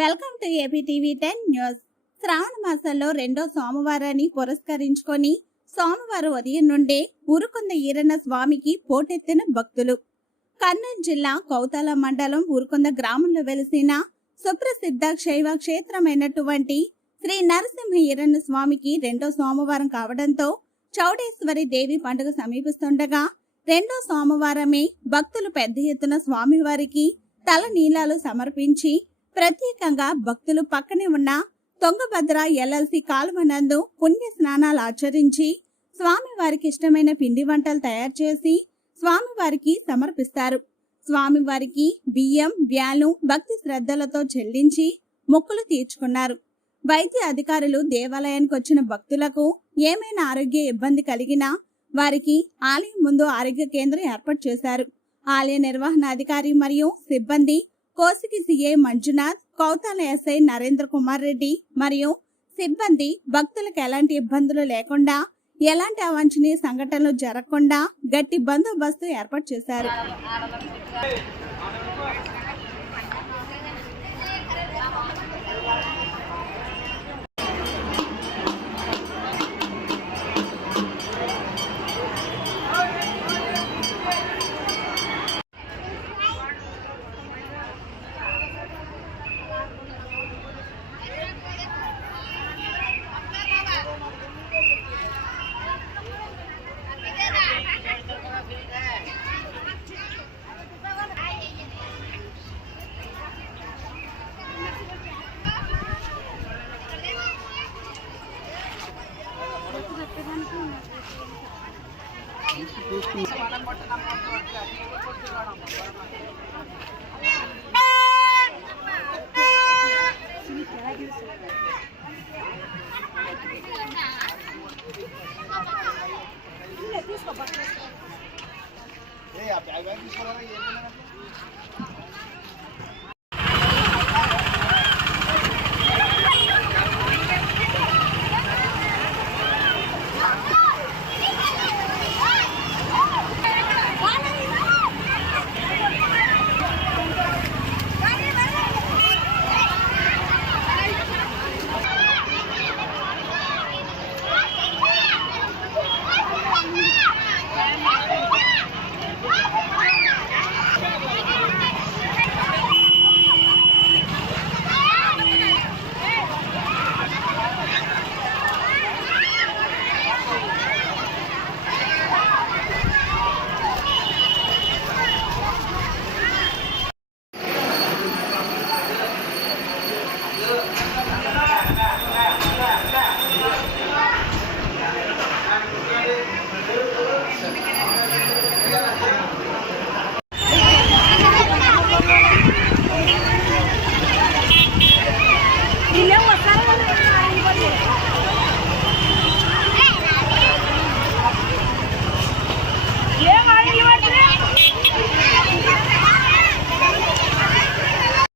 Welcome to AP TV ten news. Shravana మాసంలో రెండో సోమవారాన్ని పురస్కరించుకొని సోమవారం ఉదయం నుండే ఉరుకుంద ఈరన్న స్వామికి పోటెత్తిన భక్తులు. కర్నూలు జిల్లా కౌతాల మండలం ఉరుకుంద గ్రామంలో వెలిసిన సుప్రసిద్ధ శైవ క్షేత్రమైనటువంటి శ్రీ నరసింహ ఈరన్న స్వామికి రెండో సోమవారం కావడంతో చౌడేశ్వరి దేవి పండుగ సమీపిస్తుండగా రెండో సోమవారమే భక్తులు పెద్ద ఎత్తున స్వామివారికి తల నీలాలు సమర్పించి ప్రత్యేకంగా భక్తులు పక్కనే ఉన్న తుంగభద్ర ఎల్ఎల్సి కాలువనందు పుణ్య స్నానాలు ఆచరించి స్వామివారికి ఇష్టమైన పిండి వంటలు తయారు చేసి స్వామివారికి సమర్పిస్తారు. స్వామివారికి బియ్యం బ్యాలు భక్తి శ్రద్ధలతో చెల్లించి మొక్కులు తీర్చుకున్నారు. వైద్య అధికారులు దేవాలయానికి వచ్చిన భక్తులకు ఏమైనా ఆరోగ్య ఇబ్బంది కలిగినా వారికి ఆలయం ముందు ఆరోగ్య కేంద్రం ఏర్పాటు చేశారు. ఆలయ నిర్వహణ అధికారి మరియు సిబ్బంది కోసికి సిఐ మంజునాథ్ కౌతాల ఎస్ఐ నరేంద్ర కుమార్ రెడ్డి మరియు సిబ్బంది భక్తులకు ఎలాంటి ఇబ్బందులు లేకుండా ఎలాంటి అవాంఛనీయ సంఘటనలు జరగకుండా గట్టి బందోబస్తు ఏర్పాటు చేశారు. తీసుకో బ్యాగ్ బ్యాగ్ తీసుకోవాలి